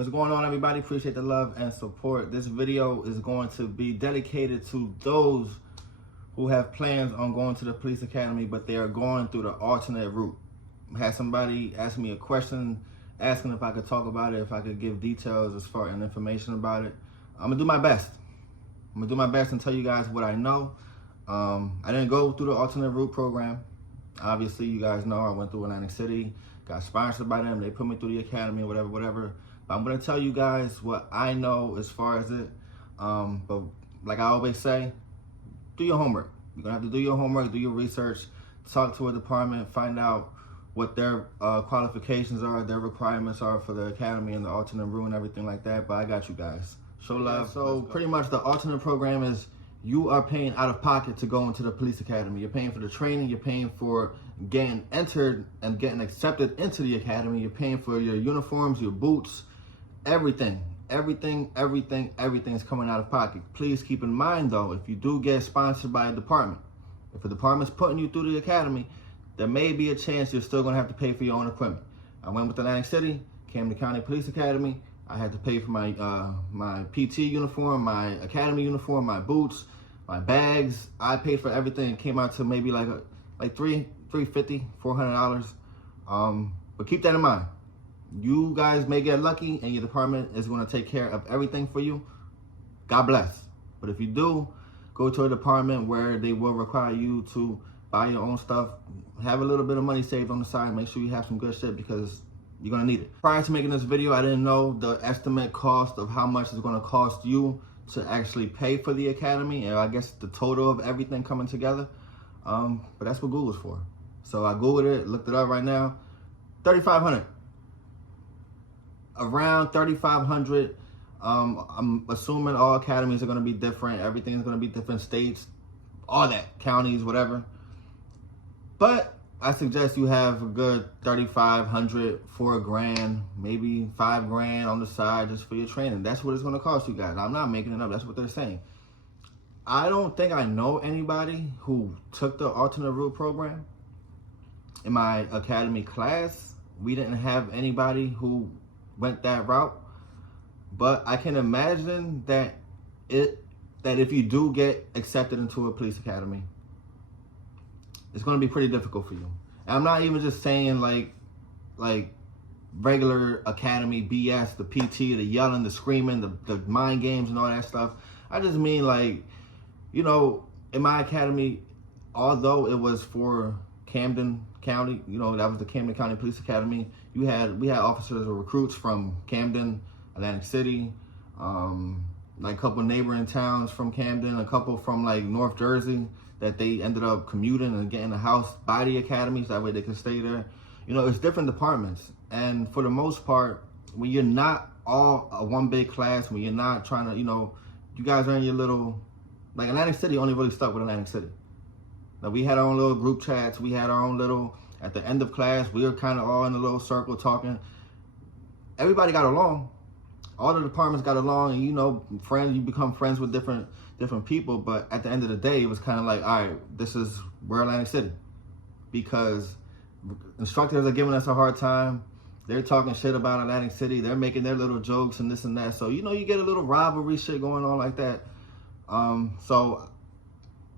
What's going on, everybody? Appreciate the love and support. This video is going to be dedicated to those who have plans on going to the police academy, but they are going through the alternate route. I had somebody ask me a question, asking if I could talk about it, if I could give details as far as information about it. I'm gonna do my best. I'm gonna do my best and tell you guys what I know. I didn't go through the alternate route program. Obviously, you guys know I went through Atlantic City, got sponsored by them. They put me through the academy, whatever. But I'm gonna tell you guys what I know as far as it. But like I always say, do your homework. You're gonna have to do your homework, do your research, talk to a department, find out what their qualifications are, their requirements are for the academy and the alternate route and everything like that. But I got you guys. Show love. Yeah, so pretty much the alternate program is you are paying out of pocket to go into the police academy. You're paying for the training, you're paying for getting entered and getting accepted into the academy. You're paying for your uniforms, your boots, everything is coming out of pocket. Please keep in mind though, if you do get sponsored by a department, if a department's putting you through the academy, there may be a chance you're still gonna have to pay for your own equipment. I went with Atlantic City, Camden County Police Academy. I had to pay for my my PT uniform, my academy uniform, my boots, my bags. I paid for everything. It came out to maybe like $350, $400. But keep that in mind. You guys may get lucky and your department is going to take care of everything for you. God bless. But if you do go to a department where they will require you to buy your own stuff, have a little bit of money saved on the side. Make sure you have some good shit because you're gonna need it. Prior to making this video, I didn't know the estimate cost of how much it's gonna cost you to actually pay for the academy, and I guess the total of everything coming together. But that's what Google's for. So I Googled it, looked it up right now. $3,500. Around $3,500. I'm assuming all academies are gonna be different. Everything's gonna be different states, all that, counties, whatever. But I suggest you have a good $3,500, $4,000, maybe $5,000 on the side just for your training. That's what it's gonna cost you guys. I'm not making it up, that's what they're saying. I don't think I know anybody who took the alternate route program. In my academy class, we didn't have anybody who went that route. But I can imagine that if you do get accepted into a police academy, it's going to be pretty difficult for you. And I'm not even just saying like regular academy BS, the PT, the yelling, the screaming, the mind games and all that stuff. I just mean like, you know, in my academy, although it was for Camden County, you know, that was the Camden County Police Academy, we had officers or recruits from Camden, Atlantic City, like a couple neighboring towns from Camden, a couple from like North Jersey, that they ended up commuting and getting a house by the academies. That way they could stay there. You know, it's different departments. And for the most part, when you're not all a one big class, when you're not trying to, you know, you guys are in your little, like Atlantic City only really stuck with Atlantic City. Now we had our own little group chats. We had our own little, at the end of class, we were kind of all in a little circle talking. Everybody got along. All the departments got along, and you know, friends, you become friends with different people, but at the end of the day, it was kind of like, all right, this is, we're Atlantic City. Because instructors are giving us a hard time. They're talking shit about Atlantic City. They're making their little jokes and this and that. So, you know, you get a little rivalry shit going on like that. So,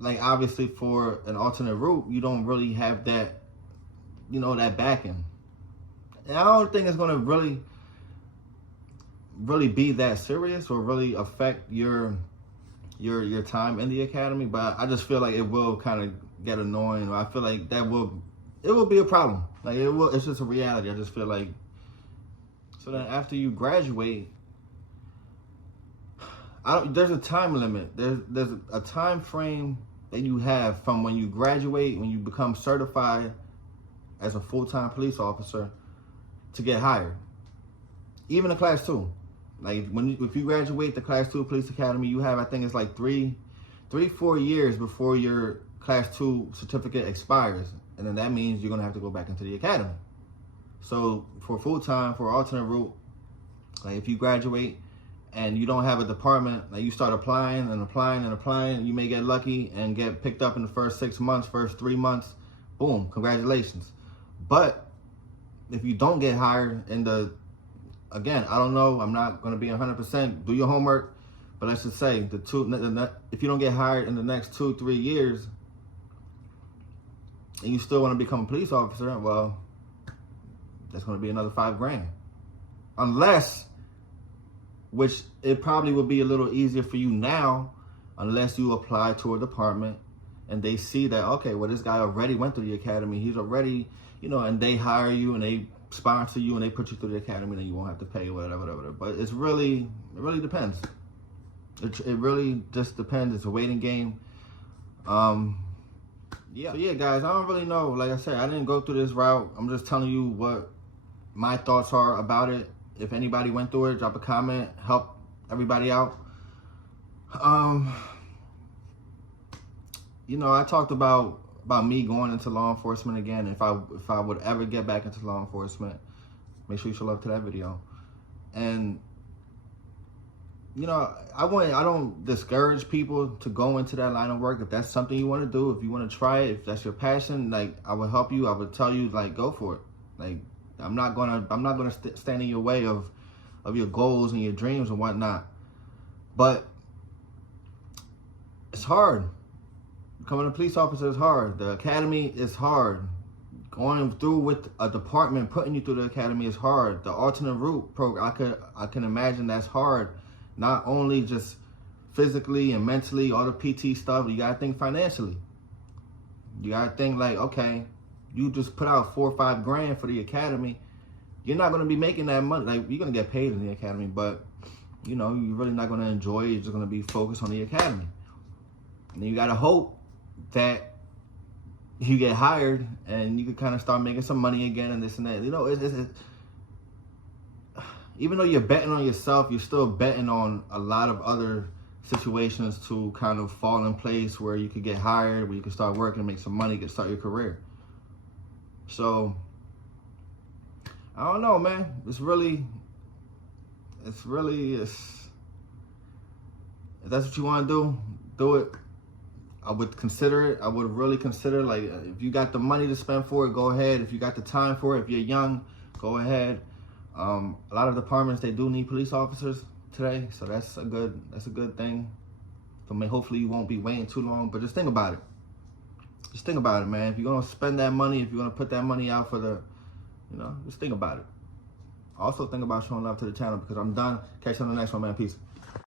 like, obviously for an alternate route, you don't really have that, you know, that backing. And I don't think it's going to really be that serious or really affect your time in the academy, but I just feel like it will kind of get annoying, or I feel like it will be a problem. Like it's just a reality. I just feel like, so then after you graduate, there's a time limit. There's a time frame that you have from when you graduate, when you become certified as a full-time police officer, to get hired. Even in class 2. Like if you graduate the class 2 police academy, you have, I think it's like 4 years before your class 2 certificate expires. And then that means you're gonna have to go back into the academy. So for full-time, for alternate route, like if you graduate and you don't have a department, like you start applying, you may get lucky and get picked up in the first 6 months, first 3 months, boom, congratulations. But if you don't get hired in the again, I don't know. I'm not going to be 100%. Do your homework. But let's just say, if you don't get hired in the next 2-3 years, and you still want to become a police officer, well, that's going to be another $5,000. Unless, which it probably will be a little easier for you now, unless you apply to a department and they see that, okay, well, this guy already went through the academy. He's already, and they hire you and they sponsor you and they put you through the academy, then you won't have to pay whatever. But it really depends. It really just depends. It's a waiting game. Yeah. So yeah, guys, I don't really know. Like I said, I didn't go through this route. I'm just telling you what my thoughts are about it. If anybody went through it, drop a comment, help everybody out. I talked about me going into law enforcement again. If I would ever get back into law enforcement, make sure you show love to that video. And I don't discourage people to go into that line of work. If that's something you want to do, if you want to try it, if that's your passion, like, I would help you. I would tell you, like, go for it. Like, I'm not gonna stand in your way of your goals and your dreams and whatnot. But it's hard. Becoming a police officer is hard. The academy is hard. Going through with a department, putting you through the academy is hard. The alternate route program, I can imagine that's hard. Not only just physically and mentally, all the PT stuff, you gotta think financially. You gotta think like, okay, you just put out $4 or $5,000 for the academy. You're not gonna be making that money. Like, you're gonna get paid in the academy, but you're really not gonna enjoy it. You're just gonna be focused on the academy. And then you gotta hope that you get hired and you can kind of start making some money again and this and that. Even though you're betting on yourself, you're still betting on a lot of other situations to kind of fall in place where you could get hired, where you can start working, make some money, start your career. So, I don't know, man. If that's what you want to do it. I would consider it. I would really consider, like, if you got the money to spend for it, go ahead. If you got the time for it, if you're young, go ahead. A lot of departments, they do need police officers today, so that's a good thing. So hopefully you won't be waiting too long, but just think about it. Just think about it, man. If you're gonna spend that money, if you're gonna put that money out for the, just think about it. Also think about showing love to the channel, because I'm done. Catch you on the next one, man. Peace.